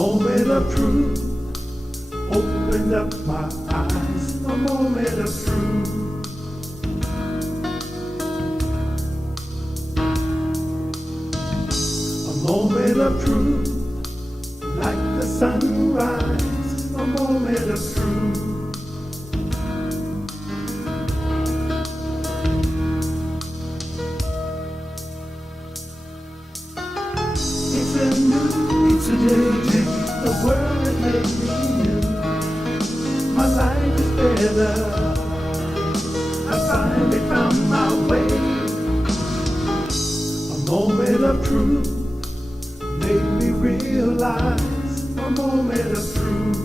moment of truth opened up my eyes. A moment of truth. A moment of truth, like the sunrise. A moment of truth. It's a day. The world has made me new. My life is better. I finally found my way. A moment of truth made me realize. A moment of truth.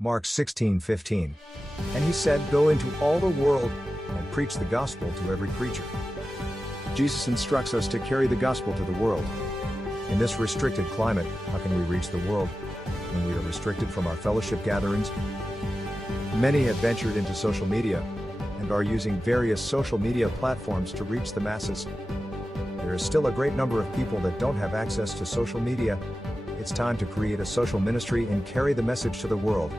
Mark 16:15. And he said, "Go into all the world and preach the gospel to every creature." Jesus instructs us to carry the gospel to the world. In this restricted climate, how can we reach the world when we are restricted from our fellowship gatherings? Many have ventured into social media and are using various social media platforms to reach the masses. There is still a great number of people that don't have access to social media. It's time to create a social ministry and carry the message to the world.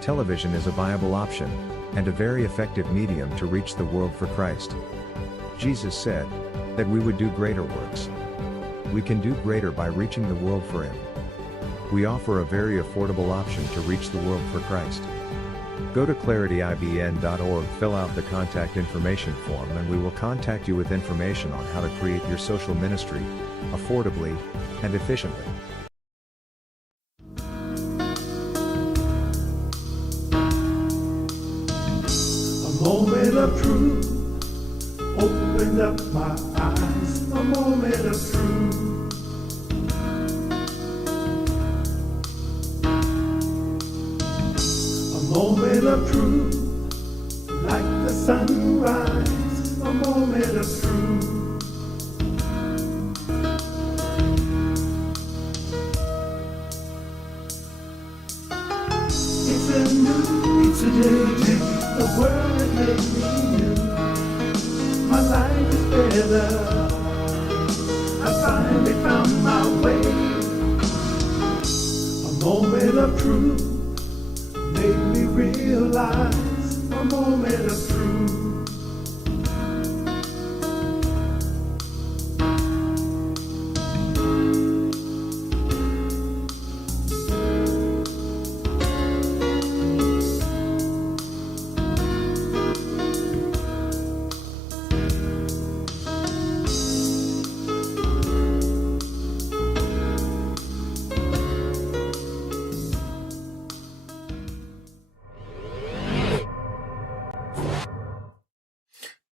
Television is a viable option, and a very effective medium to reach the world for Christ. Jesus said that we would do greater works. We can do greater by reaching the world for Him. We offer a very affordable option to reach the world for Christ. Go to clarityibn.org, fill out the contact information form, and we will contact you with information on how to create your social ministry affordably and efficiently. A moment of truth opened up my eyes. A moment of truth. A moment of truth, like the sunrise. A moment of truth. It's a day. The world has made me new. My life is better. I finally found my way. A moment of truth made me realize. A moment of truth.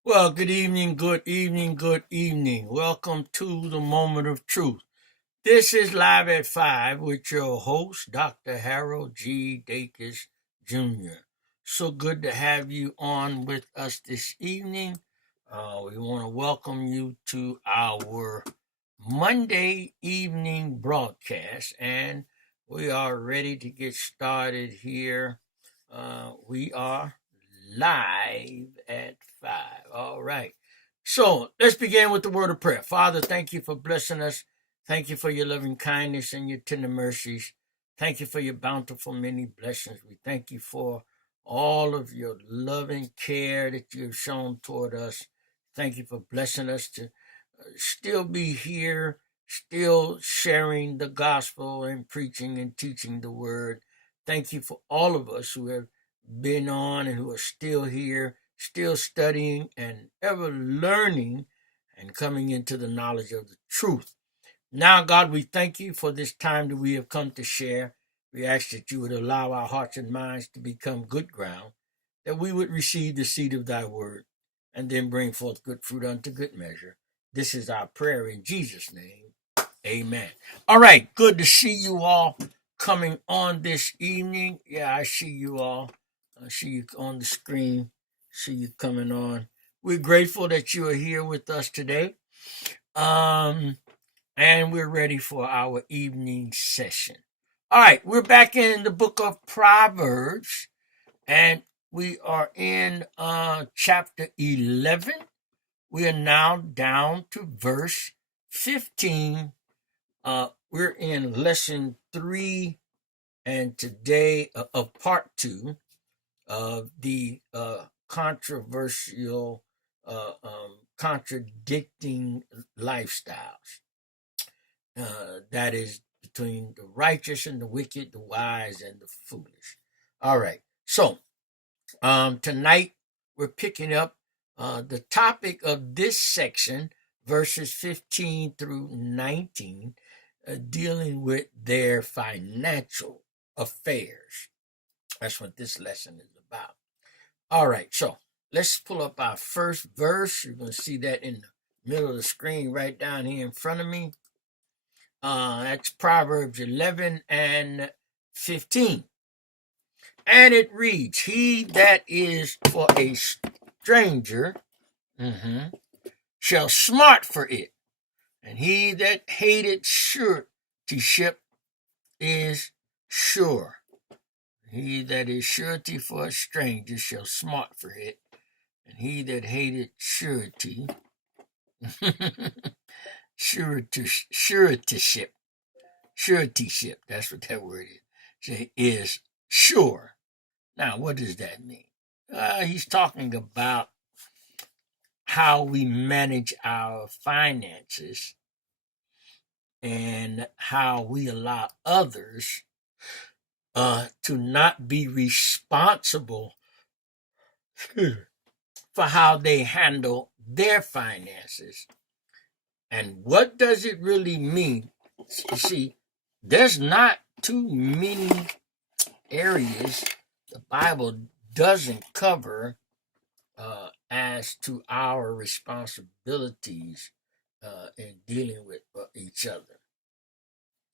Well, good evening, good evening, good evening. Welcome to the Moment of Truth. This is Live at 5 with your host, Dr. Harold G. Dacus Jr. So good to have you on with us this evening. We want to welcome you to our Monday evening broadcast, and we are ready to get started here. We are live at 5. All right. So let's begin with the word of prayer. Father, thank you for blessing us. Thank you for your loving kindness and your tender mercies. Thank you for your bountiful many blessings. We thank you for all of your loving care that you have shown toward us. Thank you for blessing us to still be here, still sharing the gospel and preaching and teaching the word. Thank you for all of us who have been on and who are still here, still studying and ever learning and coming into the knowledge of the truth. Now, God, we thank you for this time that we have come to share. We ask that you would allow our hearts and minds to become good ground, that we would receive the seed of thy word, and then bring forth good fruit unto good measure. This is our prayer in Jesus' name. Amen. All right, good to see you all coming on this evening. Yeah, I see you all. I see you on the screen. See you coming on. We're grateful that you are here with us today. And we're ready for our evening session. All right, we're back in the book of Proverbs, and we are in chapter 11. We are now down to verse 15. We're in lesson 3, and today of part 2 of the controversial, contradicting lifestyles. That is between the righteous and the wicked, the wise and the foolish. All right. So tonight we're picking up the topic of this section, verses 15 through 19, dealing with their financial affairs. That's what this lesson is about. All right. So let's pull up our first verse. You're going to see that in the middle of the screen right down here in front of me. That's Proverbs 11 and 15. And it reads, he that is for a stranger shall smart for it, and he that hated suretyship is sure. He that is surety for a stranger shall smart for it, and he that hated suretyship, that's what that word is sure. Now, what does that mean? He's talking about how we manage our finances and how we allow others to not be responsible for how they handle their finances. And what does it really mean? You see, there's not too many areas the Bible doesn't cover as to our responsibilities in dealing with each other.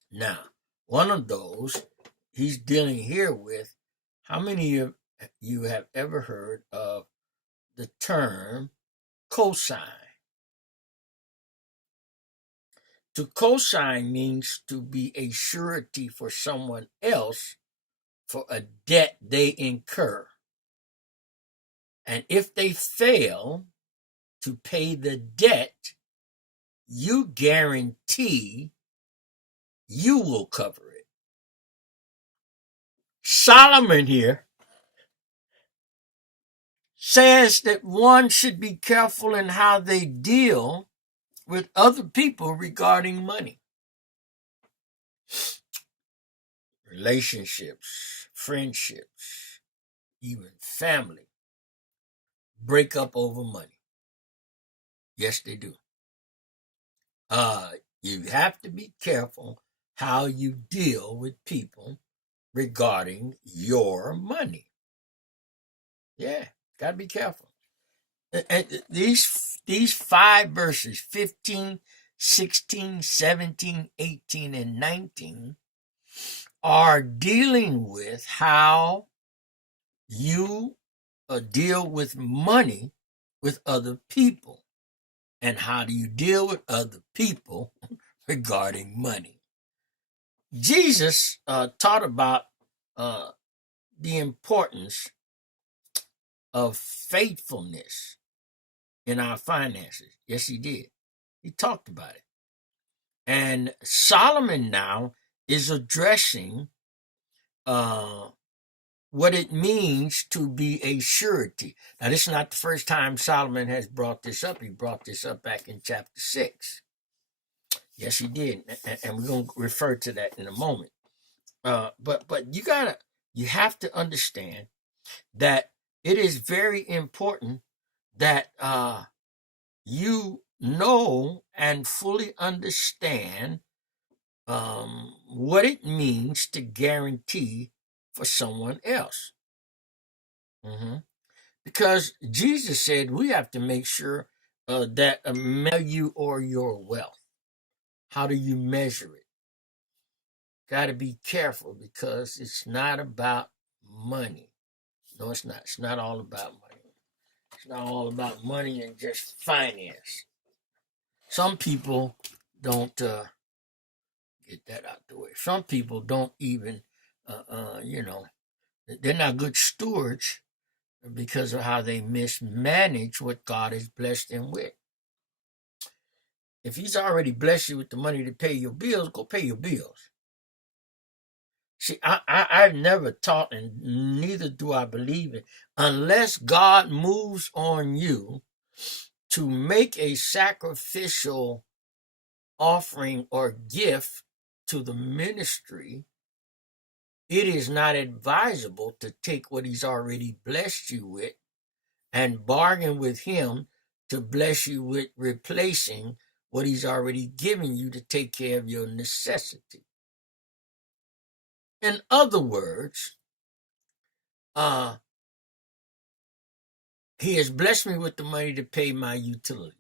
Now, one of those he's dealing here with, how many of you have ever heard of the term cosign? To cosign means to be a surety for someone else for a debt they incur. And if they fail to pay the debt, you guarantee you will cover it. Solomon here says that one should be careful in how they deal with other people regarding money. Relationships, friendships, even family break up over money. Yes, they do. You have to be careful how you deal with people regarding your money. Yeah, got to be careful. And these 5 verses, 15, 16, 17, 18, and 19, are dealing with how you deal with money with other people. And how do you deal with other people regarding money? Jesus taught about the importance of faithfulness in our finances. Yes, he did. He talked about it. And Solomon now is addressing what it means to be a surety. Now, this is not the first time Solomon has brought this up. He brought this up back in chapter 6. Yes, he did. And we're going to refer to that in a moment. But you have to understand that it is very important that you know and fully understand what it means to guarantee for someone else. Because Jesus said we have to make sure that value or your wealth. How do you measure it? got to be careful because it's not about money. No, it's not. It's not all about money. It's not all about money and just finance. Some people don't get that out the way. Some people don't even, they're not good stewards because of how they mismanage what God has blessed them with. If he's already blessed you with the money to pay your bills, go pay your bills. See, I've never taught, and neither do I believe it, unless God moves on you to make a sacrificial offering or gift to the ministry, it is not advisable to take what he's already blessed you with and bargain with him to bless you with replacing what he's already given you to take care of your necessity. In other words, he has blessed me with the money to pay my utilities.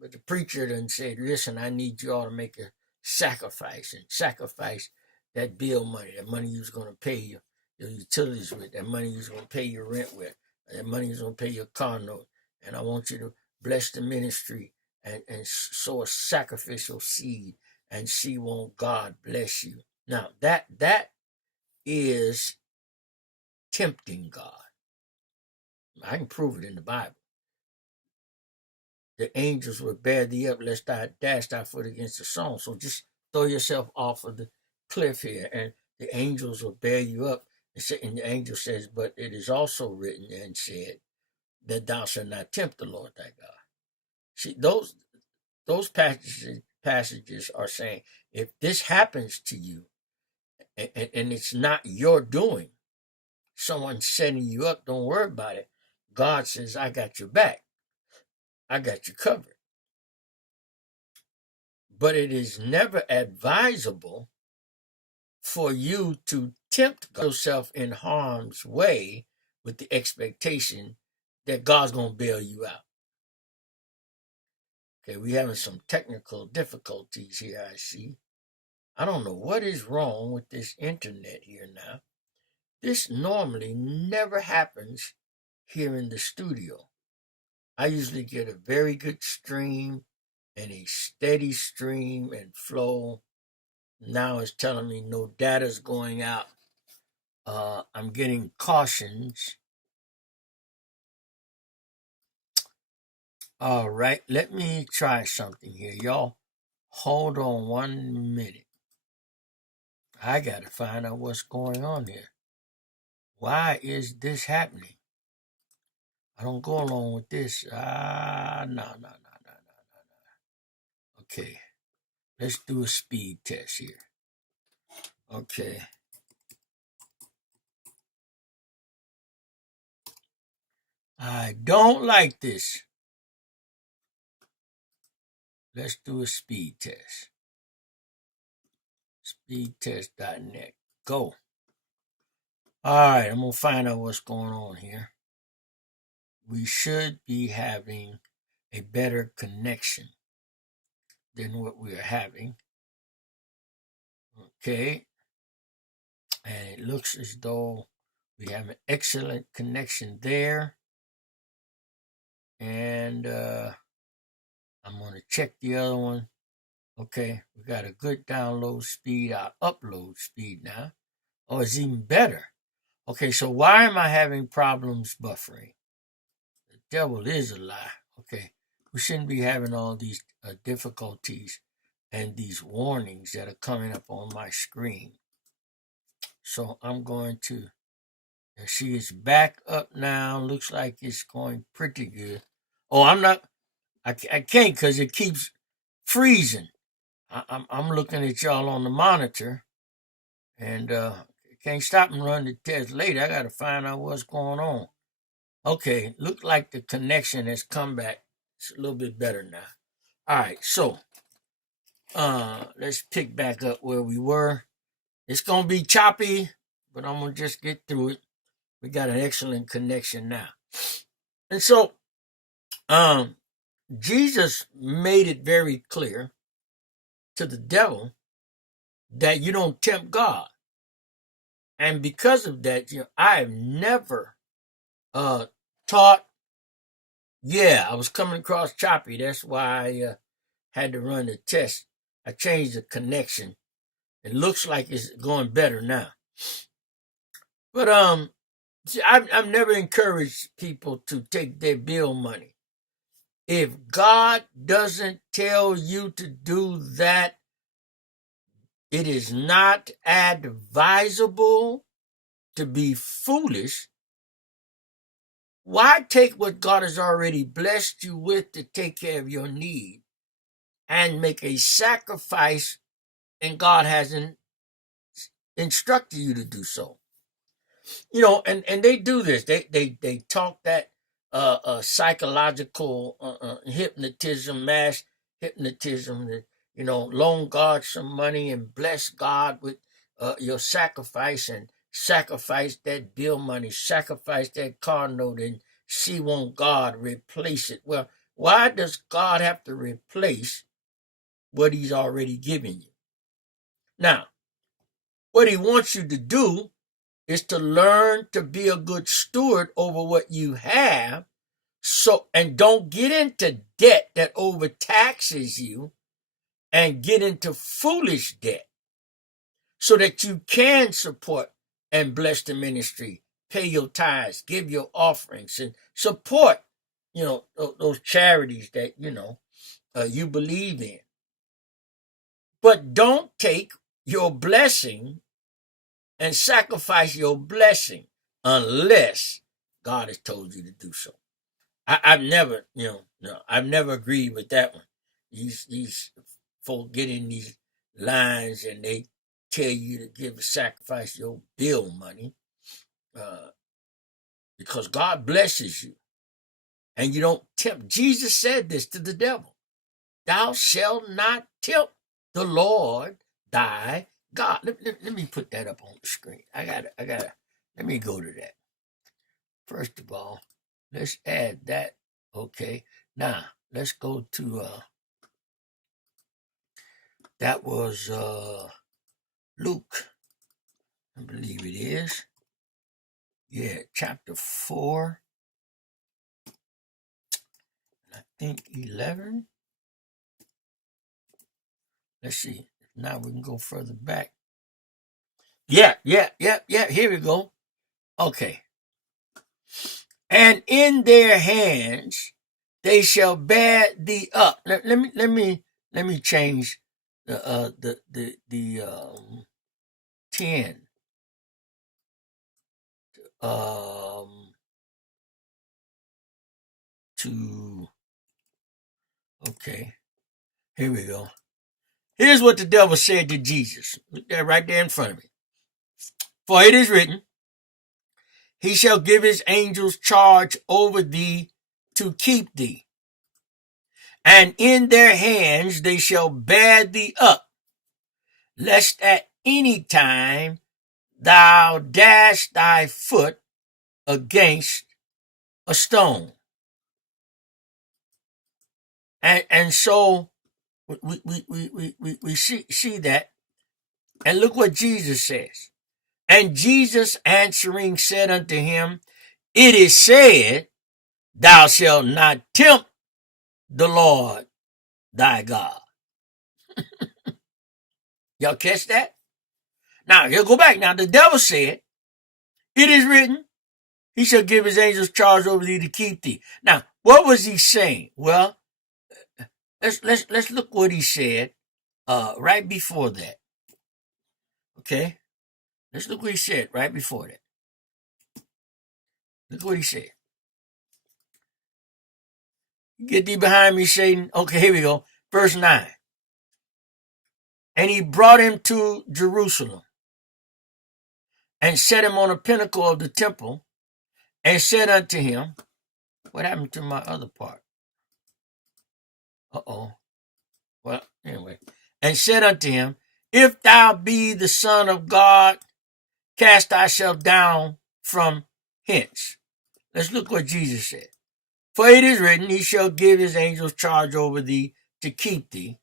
But the preacher then said, listen, I need you all to make a sacrifice and sacrifice that bill money, that money you was going to pay your utilities with, that money you was going to pay your rent with, that money you was going to pay your car note. And I want you to bless the ministry and sow a sacrificial seed and see won't God bless you. Now, that is tempting God. I can prove it in the Bible. The angels will bear thee up lest thou dash thy foot against the stone. So just throw yourself off of the cliff here, and the angels will bear you up. And the angel says, but it is also written and said that thou shalt not tempt the Lord thy God. See, those passages are saying, if this happens to you, and it's not your doing, someone setting you up, don't worry about it. God says, I got your back. I got you covered. But it is never advisable for you to tempt yourself in harm's way with the expectation that God's going to bail you out. Okay, we're having some technical difficulties here, I see. I don't know what is wrong with this internet here now. This normally never happens here in the studio. I usually get a very good stream and a steady stream and flow. Now it's telling me no data's going out. I'm getting cautions. All right, let me try something here, y'all. Hold on 1 minute. I got to find out what's going on here. Why is this happening? I don't go along with this. No. Okay, let's do a speed test here. Okay. I don't like this. Let's do a speed test. Speedtest.net. Go. All right, I'm going to find out what's going on here. We should be having a better connection than what we are having. Okay. And it looks as though we have an excellent connection there. And I'm going to check the other one. Okay, we got a good download speed, our upload speed now. Oh, it's even better. Okay, so why am I having problems buffering? The devil is a lie. Okay, we shouldn't be having all these difficulties and these warnings that are coming up on my screen. So I'm going to, she is back up now. Looks like it's going pretty good. Oh, I can't because it keeps freezing. I'm looking at y'all on the monitor, and can't stop and run the test later. I got to find out what's going on. Okay, look like the connection has come back. It's a little bit better now. All right, so let's pick back up where we were. It's going to be choppy, but I'm going to just get through it. We got an excellent connection now. And so Jesus made it very clear to the devil that you don't tempt God. And because of that, I have never taught. Yeah, I was coming across choppy. That's why I had to run the test. I changed the connection. It looks like it's going better now. But see, I've never encouraged people to take their bill money. If God doesn't tell you to do that, it is not advisable to be foolish. Why take what God has already blessed you with to take care of your need and make a sacrifice and God hasn't instructed you to do so? And they do this. They talk that psychological hypnotism, mass hypnotism, that loan God some money and bless God with your sacrifice, and sacrifice that bill money, sacrifice that car note, and see won't God replace it. Well, why does God have to replace what he's already given you? Now, what he wants you to do is to learn to be a good steward over what you have, and don't get into debt that overtaxes you and get into foolish debt, so that you can support and bless the ministry, pay your tithes, give your offerings, and support those charities that you believe in. But don't take your blessing and sacrifice your blessing unless God has told you to do so. I've never, I've never agreed with that one. These folk get in these lines and they tell you to sacrifice your bill money because God blesses you, and you don't tempt. Jesus said this to the devil: "Thou shalt not tempt the Lord thy God." Let me put that up on the screen. I gotta. Let me go to that. First of all, let's add that. Okay. Now, let's go to, that was Luke, I believe it is. Yeah, chapter 4, I think 11. Let's see. Now we can go further back. Yeah. Here we go. Okay. And in their hands they shall bear thee up. Let me change the 10. Okay, here we go. Here's what the devil said to Jesus. Look there, right there in front of me. For it is written, he shall give his angels charge over thee to keep thee, and in their hands they shall bear thee up, lest at any time thou dash thy foot against a stone. And so we see that. And look what Jesus says. And Jesus answering said unto him, it is said, thou shalt not tempt the Lord thy God. Y'all catch that? Now, he'll go back. Now, the devil said, it is written, he shall give his angels charge over thee to keep thee. Now, what was he saying? Well, let's look what he said right before that. Okay? Let's look what he said right before that. Look what he said. Get thee behind me, Satan. Okay, here we go. Verse 9. And he brought him to Jerusalem and set him on a pinnacle of the temple and said unto him, what happened to my other part? Well, anyway. And said unto him, if thou be the Son of God, cast thyself down from hence. Let's look what Jesus said. For it is written, he shall give his angels charge over thee to keep thee.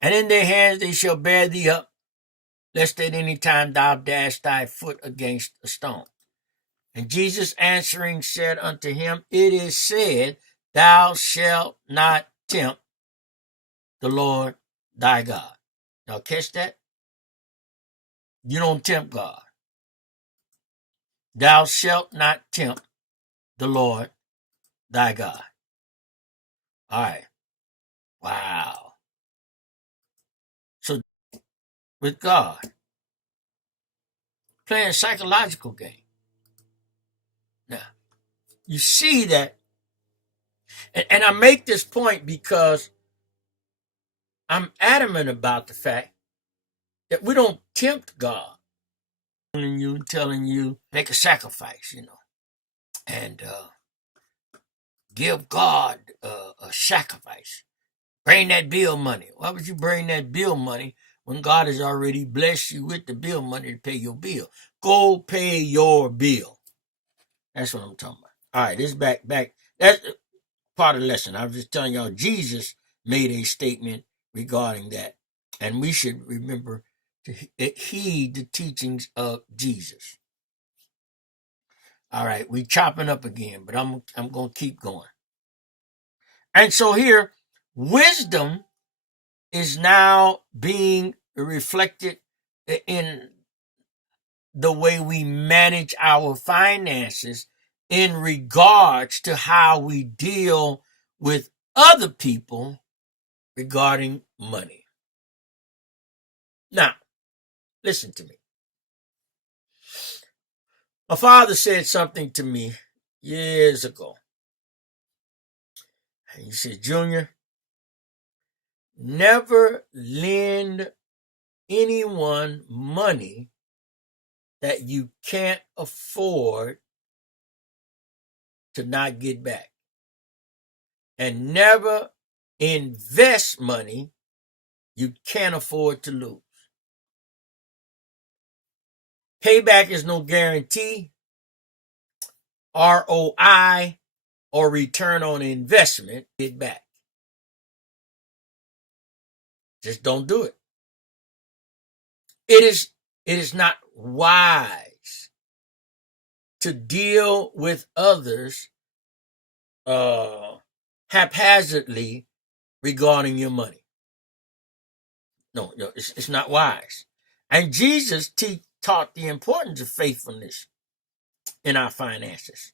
And in their hands they shall bear thee up, lest at any time thou dash thy foot against a stone. And Jesus answering said unto him, It is said, Thou shalt not tempt the Lord thy God. Now catch that? You don't tempt God. Thou shalt not tempt the Lord thy God. All right. Wow. So with God, playing a psychological game. Now, you see that, and I make this point because I'm adamant about the fact that we don't tempt God. Telling you, make a sacrifice, and give God a sacrifice. Bring that bill money. Why would you bring that bill money when God has already blessed you with the bill money to pay your bill? Go pay your bill. That's what I'm talking about. All right, this back. That's part of the lesson. I was just telling y'all, Jesus made a statement regarding that, and we should remember to heed the teachings of Jesus. All right, we chopping up again, but I'm going to keep going. And so here, wisdom is now being reflected in the way we manage our finances in regards to how we deal with other people regarding money. Now, listen to me. My father said something to me years ago. He said, Junior, never lend anyone money that you can't afford to not get back. And never invest money you can't afford to lose. Payback is no guarantee. ROI, or return on investment, get back. Just don't do it. It is not wise to deal with others haphazardly regarding your money. No, it's not wise. And Jesus taught the importance of faithfulness in our finances.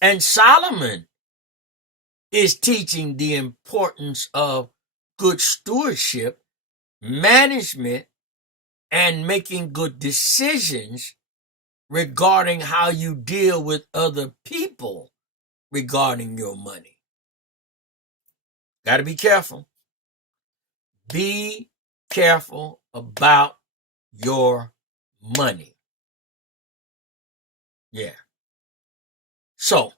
And Solomon is teaching the importance of good stewardship, management, and making good decisions regarding how you deal with other people regarding your money. Got to be careful. Be careful about your money. Yeah. So,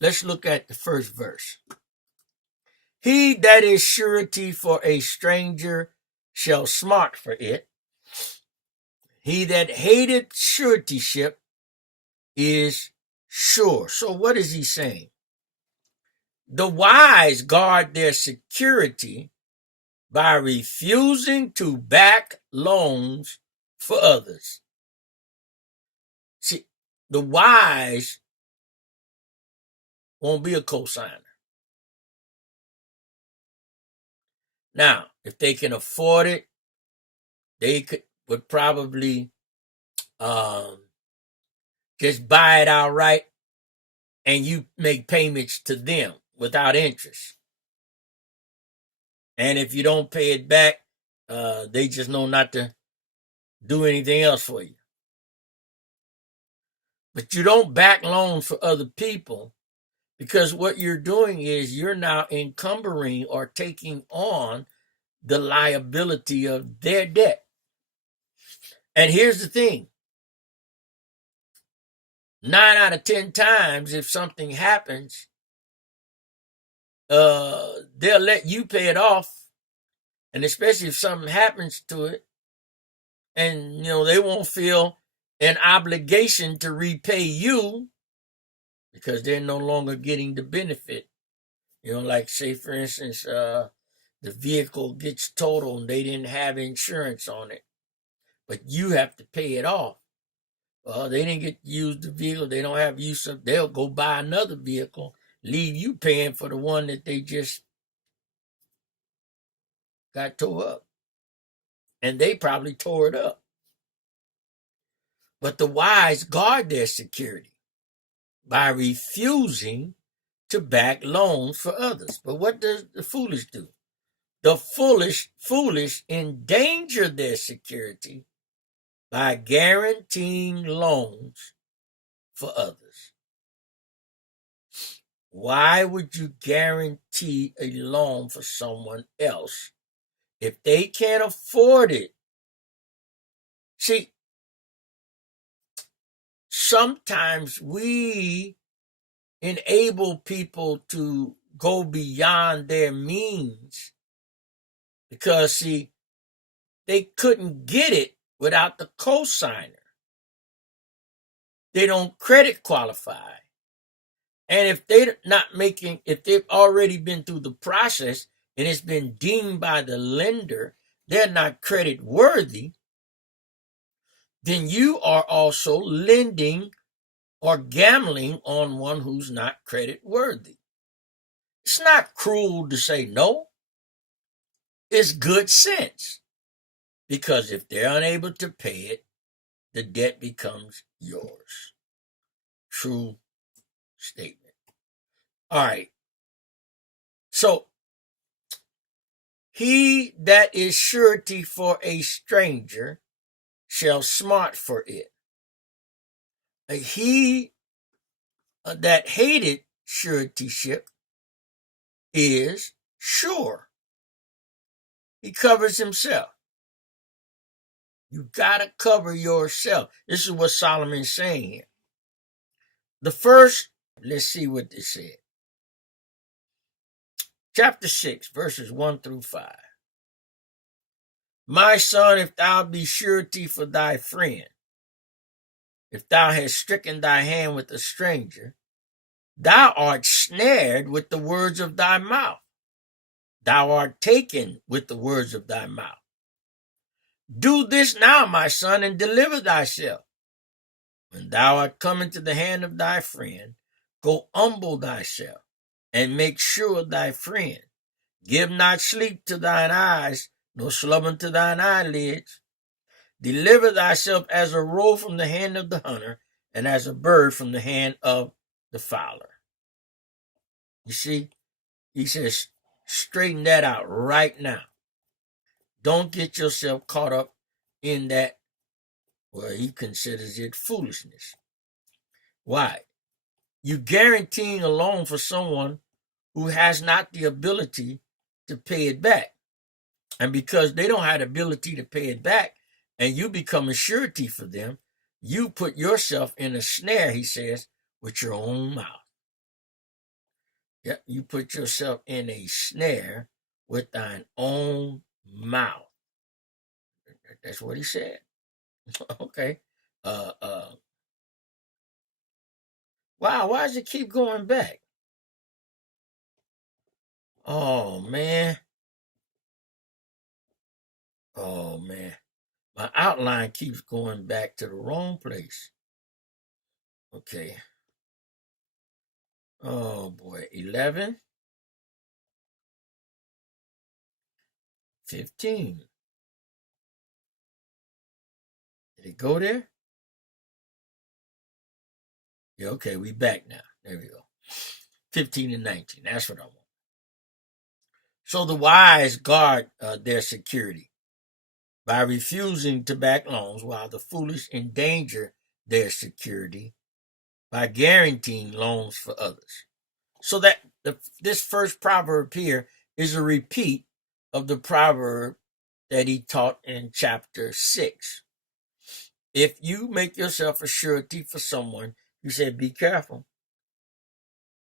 let's look at the first verse. He that is surety for a stranger shall smart for it. He that hateth suretyship is sure. So what is he saying? The wise guard their security by refusing to back loans for others. See, the wise won't be a cosigner. Now, if they can afford it, they would probably just buy it outright and you make payments to them without interest. And if you don't pay it back, they just know not to do anything else for you. But you don't back loans for other people, because what you're doing is you're now encumbering or taking on the liability of their debt. And here's the thing. 9 out of 10 times, if something happens, they'll let you pay it off. And especially if something happens to it, and they won't feel an obligation to repay you because they're no longer getting the benefit. Like, say, for instance, the vehicle gets totaled and they didn't have insurance on it, but you have to pay it off. Well, they didn't get to use the vehicle. They don't have use of. They'll go buy another vehicle, leave you paying for the one that they just got tore up, and they probably tore it up. But the wise guard their security by refusing to back loans for others. But what does the foolish do? The foolish endanger their security by guaranteeing loans for others. Why would you guarantee a loan for someone else if they can't afford it? See, sometimes we enable people to go beyond their means because, see, they couldn't get it without the cosigner. They don't credit qualify. And if if they've already been through the process and it's been deemed by the lender they're not credit worthy, then you are also lending or gambling on one who's not credit worthy. It's not cruel to say no. It's good sense. Because if they're unable to pay it, the debt becomes yours. True statement. All right. So, he that is surety for a stranger shall smart for it. He that hated suretyship is sure. He covers himself. You gotta cover yourself. This is what Solomon's saying here. The first, let's see what this said. Chapter 6, verses 1 through 5. My son, if thou be surety for thy friend, if thou hast stricken thy hand with a stranger, thou art snared with the words of thy mouth. Thou art taken with the words of thy mouth. Do this now, my son, and deliver thyself. When thou art come into the hand of thy friend, go humble thyself, and make sure thy friend. Give not sleep to thine eyes, nor slumber to thine eyelids. Deliver thyself as a roe from the hand of the hunter, and as a bird from the hand of the fowler. You see, he says, straighten that out right now. Don't get yourself caught up in that, well, he considers it foolishness. Why? You're guaranteeing a loan for someone who has not the ability to pay it back. And because they don't have the ability to pay it back, and you become a surety for them, you put yourself in a snare, he says, with your own mouth. Yep, you put yourself in a snare with thine own mouth. That's what he said. Okay. Wow, why does it keep going back? Oh, man. Oh, man. My outline keeps going back to the wrong place. Okay. Oh, boy. 11. 15. Did it go there? Yeah, okay, we back now. There we go. 15 and 19. That's what I want. So the wise guard their security by refusing to back loans, while the foolish endanger their security by guaranteeing loans for others. So that this first proverb here is a repeat of the proverb that he taught in chapter 6. If you make yourself a surety for someone, he said, be careful.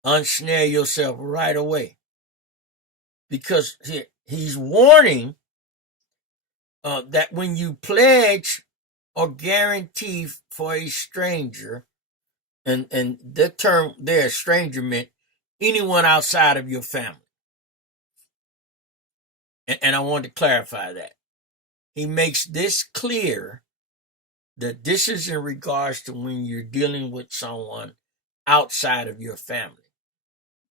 Unsnare yourself right away. Because he's warning that when you pledge or guarantee for a stranger, and the term there, stranger, meant anyone outside of your family. And I want to clarify that. He makes this clear that this is in regards to when you're dealing with someone outside of your family.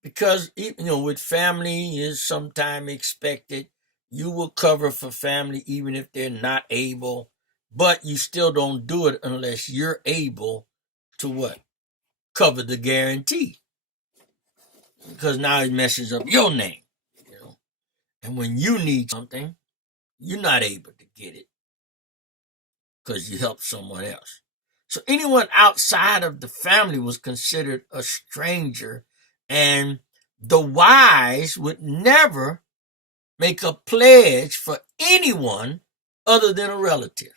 Because, with family is sometimes expected. You will cover for family even if they're not able, but you still don't do it unless you're able to what? Cover the guarantee. Because now it messes up your name. And when you need something, you're not able to get it because you helped someone else. So anyone outside of the family was considered a stranger, and the wise would never make a pledge for anyone other than a relative.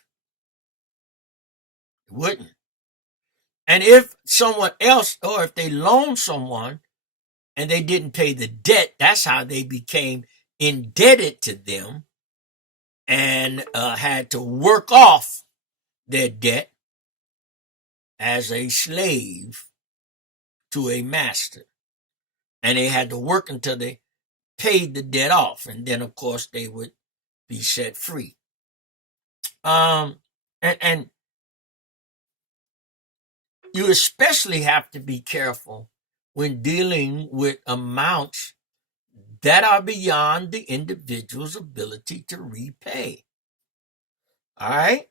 It wouldn't. And if someone else, or if they loaned someone and they didn't pay the debt, that's how they became indebted to them and had to work off their debt as a slave to a master. And they had to work until they paid the debt off. And then, of course, they would be set free. And you especially have to be careful when dealing with amounts that are beyond the individual's ability to repay. All right?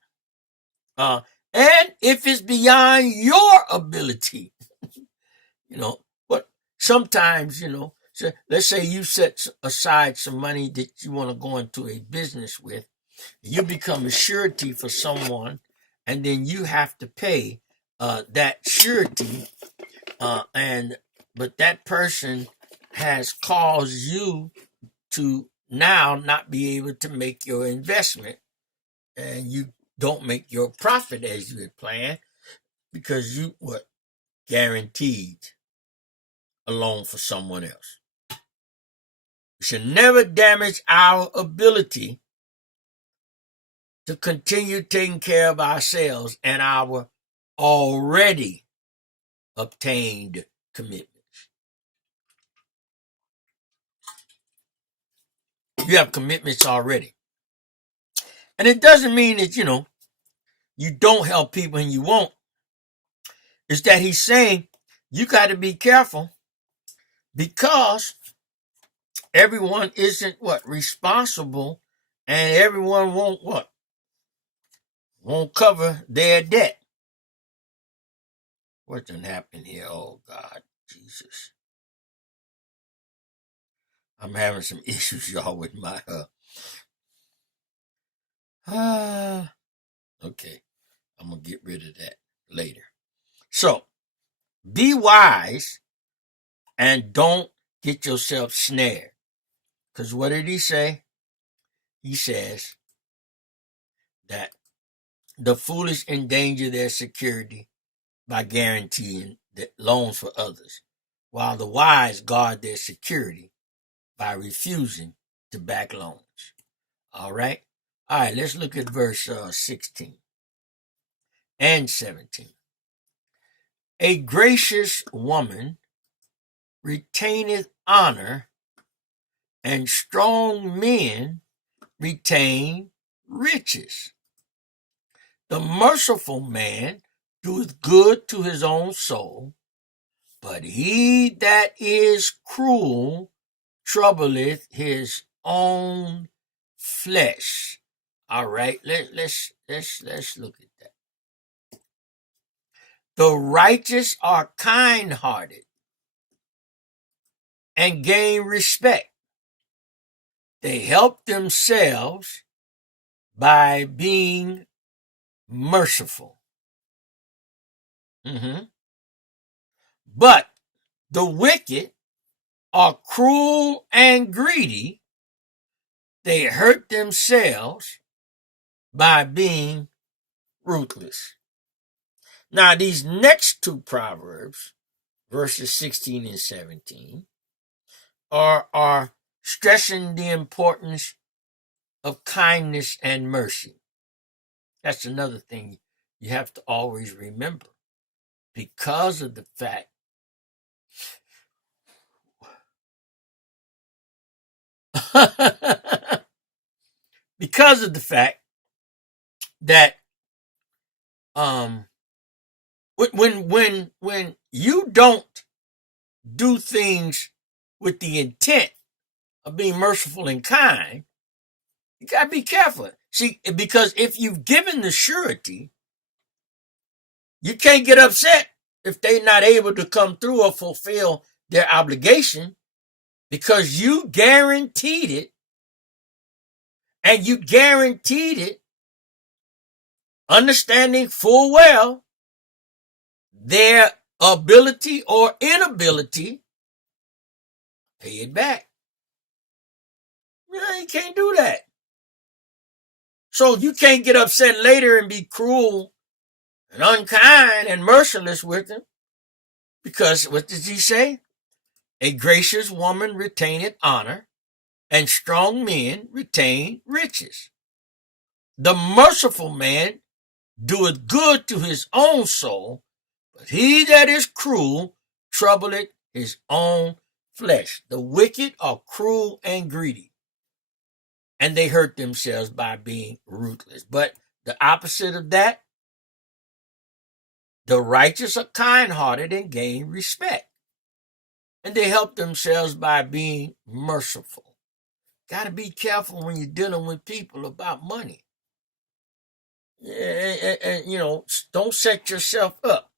And if it's beyond your ability, but sometimes, so let's say you set aside some money that you want to go into a business with, you become a surety for someone, and then you have to pay that surety, but that person has caused you to now not be able to make your investment, and you don't make your profit as you had planned because you guaranteed a loan for someone else. We should never damage our ability to continue taking care of ourselves and our already obtained commitments. You have commitments already. And it doesn't mean that, you don't help people and you won't. It's that he's saying you got to be careful because everyone isn't responsible, and everyone won't cover their debt. What done happened here? Oh God, Jesus. I'm having some issues, y'all, with my okay. I'm gonna get rid of that later. So be wise and don't get yourself snared. Because what did he say? He says that the foolish endanger their security by guaranteeing loans for others, while the wise guard their security by refusing to back loans. All right? All right, let's look at verse 16 and 17. A gracious woman retaineth honor, and strong men retain riches. The merciful man doeth good to his own soul, but he that is cruel troubleth his own flesh. All right, let's look at that. The righteous are kind-hearted and gain respect. They help themselves by being merciful. But the wicked are cruel and greedy. They hurt themselves by being ruthless. Now, these next two proverbs, verses 16 and 17, are stressing the importance of kindness and mercy. That's another thing you have to always remember, because of the fact because of the fact that when you don't do things with the intent of being merciful and kind, you gotta be careful. See, because if you've given the surety, you can't get upset if they're not able to come through or fulfill their obligation, because you guaranteed it, and you guaranteed it understanding full well their ability or inability to pay it back. You can't do that. So you can't get upset later and be cruel and unkind and merciless with them, because what does he say? A gracious woman retaineth honor, and strong men retain riches. The merciful man doeth good to his own soul, but he that is cruel troubleth his own flesh. The wicked are cruel and greedy, and they hurt themselves by being ruthless. But the opposite of that, the righteous are kind-hearted and gain respect, and they help themselves by being merciful. Got to be careful when you're dealing with people about money. And don't set yourself up.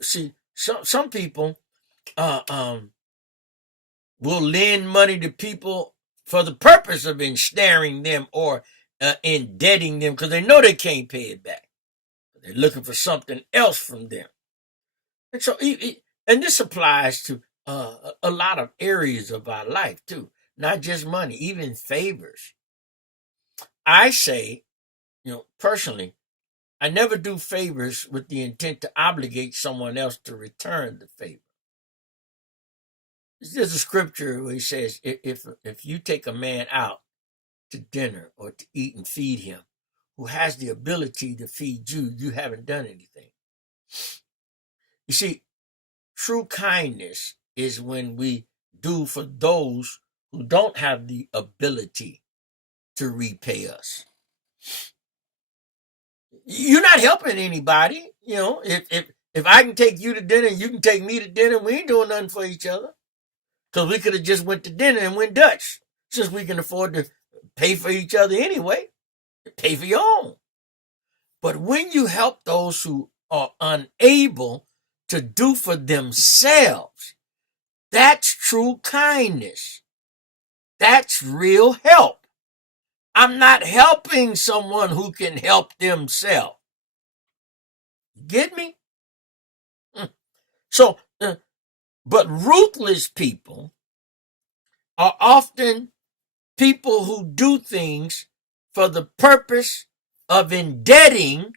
See, some people will lend money to people for the purpose of ensnaring them or indebting them, because they know they can't pay it back. They're looking for something else from them. And so, and this applies to a lot of areas of our life too, not just money, even favors. I say, personally, I never do favors with the intent to obligate someone else to return the favor. There's a scripture where he says, if you take a man out to dinner or to eat and feed him, who has the ability to feed you, you haven't done anything. You see, true kindness is when we do for those who don't have the ability to repay us. You're not helping anybody. If I can take you to dinner and you can take me to dinner, we ain't doing nothing for each other. Because we could have just went to dinner and went Dutch, since we can afford to pay for each other anyway. Pay for your own. But when you help those who are unable to do for themselves, that's true kindness. That's real help. I'm not helping someone who can help themselves. Get me? So, but ruthless people are often people who do things for the purpose of indebting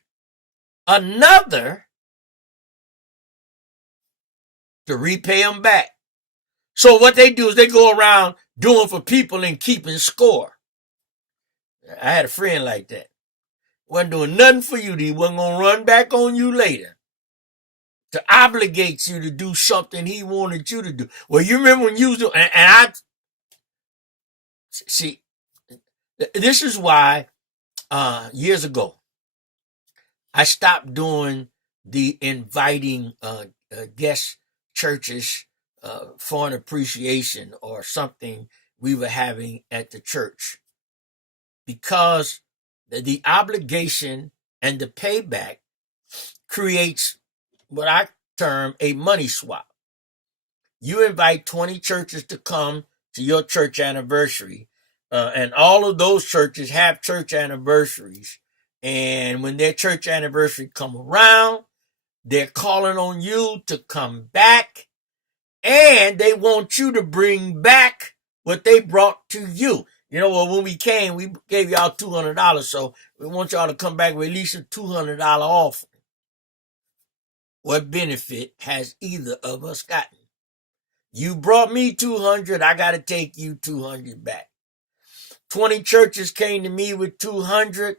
another to repay them back. So what they do is they go around doing for people and keeping score. I had a friend like that. Wasn't doing nothing for you. He wasn't going to run back on you later to obligate you to do something he wanted you to do. Well, you remember when you was doing, and I, see, this is why years ago, I stopped doing the inviting guest churches for an appreciation or something we were having at the church, because the obligation and the payback creates what I term a money swap. You invite 20 churches to come to your church anniversary, and all of those churches have church anniversaries. And when their church anniversary come around, they're calling on you to come back, and they want you to bring back what they brought to you. When we came, we gave y'all $200, so we want y'all to come back with at least a $200 offering. What benefit has either of us gotten? You brought me $200, I got to take you $200 back. 20 churches came to me with $200,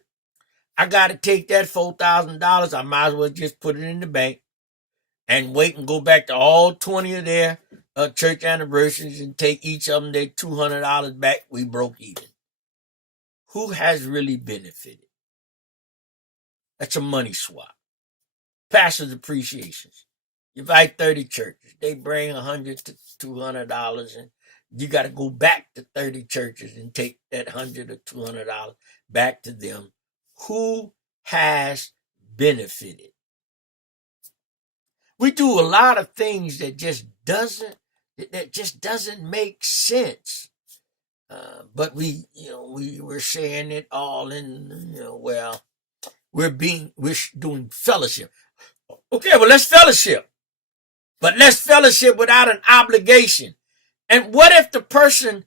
I got to take that $4,000. I might as well just put it in the bank and wait and go back to all 20 of their church anniversaries and take each of them their $200 back. We broke even. who has really benefited? That's a money swap. Pastor's appreciations. You invite 30 churches. They bring $100 to $200, and you got to go back to 30 churches and take that $100 or $200 back to them. Who has benefited? We do a lot of things that just doesn't make sense. But we're saying it all in, we're doing fellowship. Okay, well, let's fellowship. But let's fellowship without an obligation. And what if the person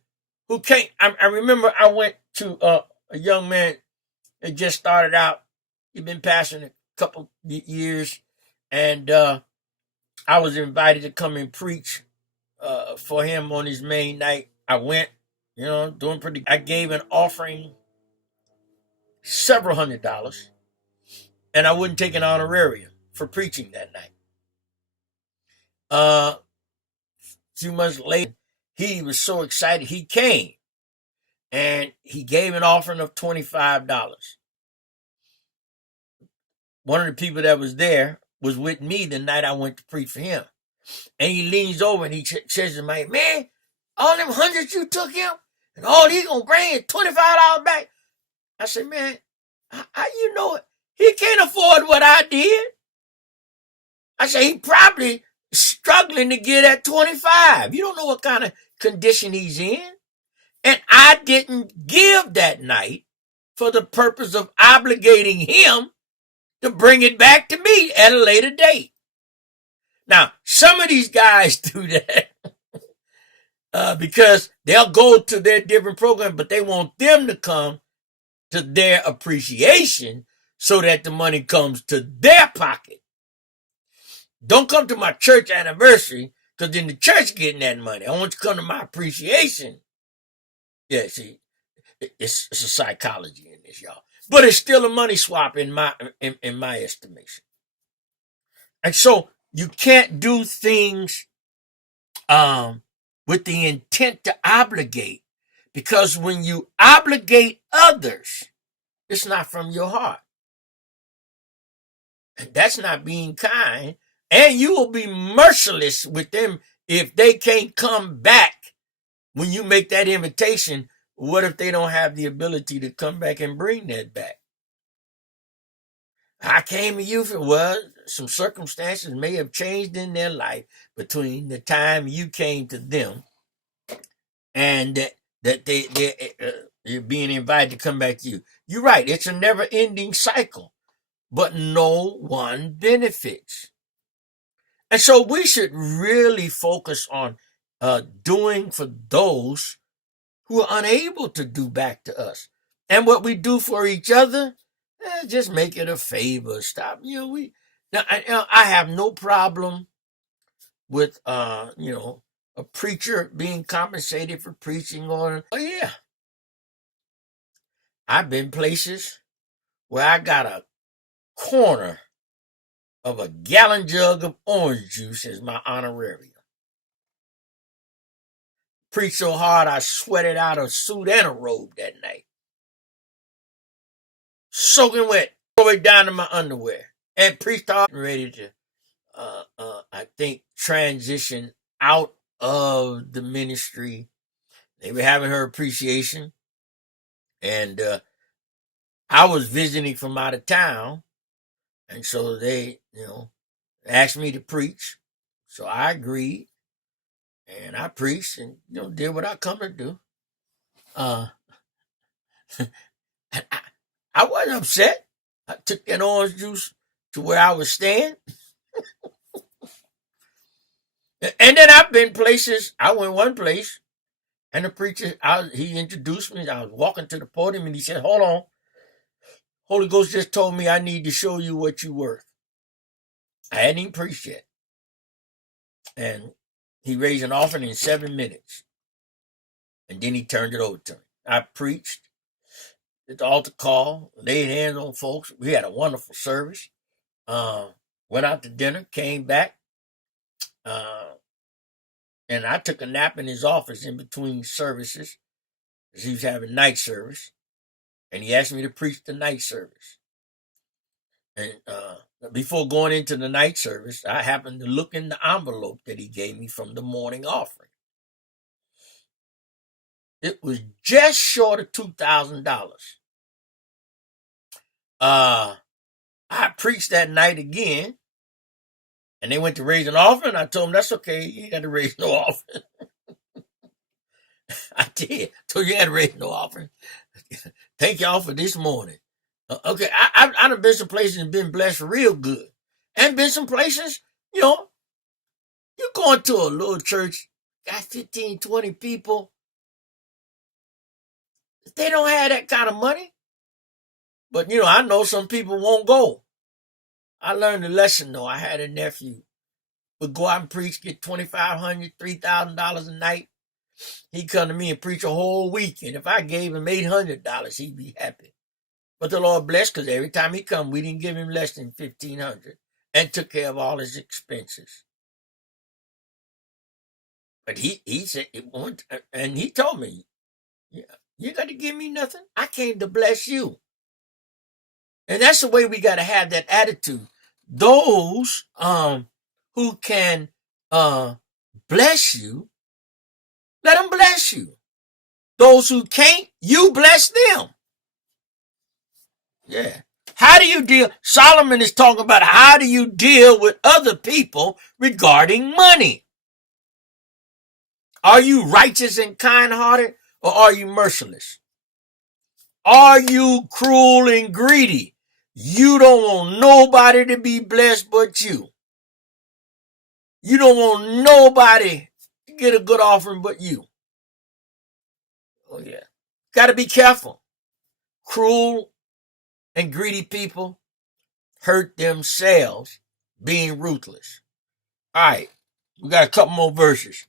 who came, I remember I went to a young man that just started out. He'd been pastoring a couple years, and I was invited to come and preach for him on his main night. I went, doing pretty good. I gave an offering, several $100s, and I wouldn't take an honorarium for preaching that night. A few months later, he was so excited. He came, and he gave an offering of $25. One of the people that was there was with me the night I went to preach for him. And he leans over and he says to me, man, all them hundreds you took him, and all he's going to bring is $25 back. I said, man, how you know it? He can't afford what I did. I said, he probably struggling to get at 25. You don't know what kind of condition he's in. And I didn't give that night for the purpose of obligating him to bring it back to me at a later date. Now, some of these guys do that because they'll go to their different program, but they want them to come to their appreciation so that the money comes to their pocket. Don't come to my church anniversary because then the church getting that money. I want you to come to my appreciation. Yeah, see, it's a psychology in this, y'all. But it's still a money swap in my estimation. And so you can't do things with the intent to obligate, because when you obligate others, it's not from your heart. And that's not being kind. And you will be merciless with them if they can't come back when you make that invitation. What if they don't have the ability to come back and bring that back? I came to you for, some circumstances may have changed in their life between the time you came to them and that you're being invited to come back to you. You're right. It's a never-ending cycle, but no one benefits. And so we should really focus on doing for those who are unable to do back to us. And what we do for each other, just make it a favor. Stop. I have no problem with a preacher being compensated for preaching on. Oh yeah. I've been places where I got a corner of a gallon jug of orange juice as my honorarium. Preached so hard I sweated out a suit and a robe that night. Soaking wet, all the way down to my underwear. And preached hard, ready to, I think, transition out of the ministry. They were having her appreciation. And I was visiting from out of town. And so they, asked me to preach. So I agreed. And I preached and, did what I come to do. I wasn't upset. I took that orange juice to where I was staying. And then I've been places. I went one place, and the preacher, he introduced me. I was walking to the podium, and he said, hold on. Holy Ghost just told me I need to show you what you're worth. I hadn't even preached yet. And he raised an offering in 7 minutes. And then he turned it over to me. I preached at the altar call, laid hands on folks. We had a wonderful service. Went out to dinner, came back. And I took a nap in his office in between services, because he was having night service. and he asked me to preach the night service. And before going into the night service, I happened to look in the envelope that he gave me from the morning offering. It was just short of $2,000. I preached that night again, and they went to raise an offering. I told them, that's okay, you ain't got to raise no offering. I did. Told you ain't got to raise no offering. Thank y'all for this morning. Okay, I've been some places and been blessed real good. And been some places, you know, you're going to a little church, got 15, 20 people. They don't have that kind of money. But, you know, I know some people won't go. I learned a lesson, though. I had a nephew would go out and preach, get $2,500, $3,000 a night. He'd come to me and preach a whole week. And if I gave him $800, he'd be happy. But the Lord blessed, because every time he come, we didn't give him less than $1,500 and took care of all his expenses. But he said, and he told me, yeah, you got to give me nothing. I came to bless you. And that's the way we got to have that attitude. Those who can bless you, let them bless you. Those who can't, you bless them. Yeah. How do you deal? Solomon is talking about how do you deal with other people regarding money? Are you righteous and kind-hearted, or are you merciless? Are you cruel and greedy? You don't want nobody to be blessed but you. You don't want nobody to get a good offering but you. Oh, yeah. Got to be careful. Cruel and greedy people hurt themselves being ruthless. All right. We got a couple more verses.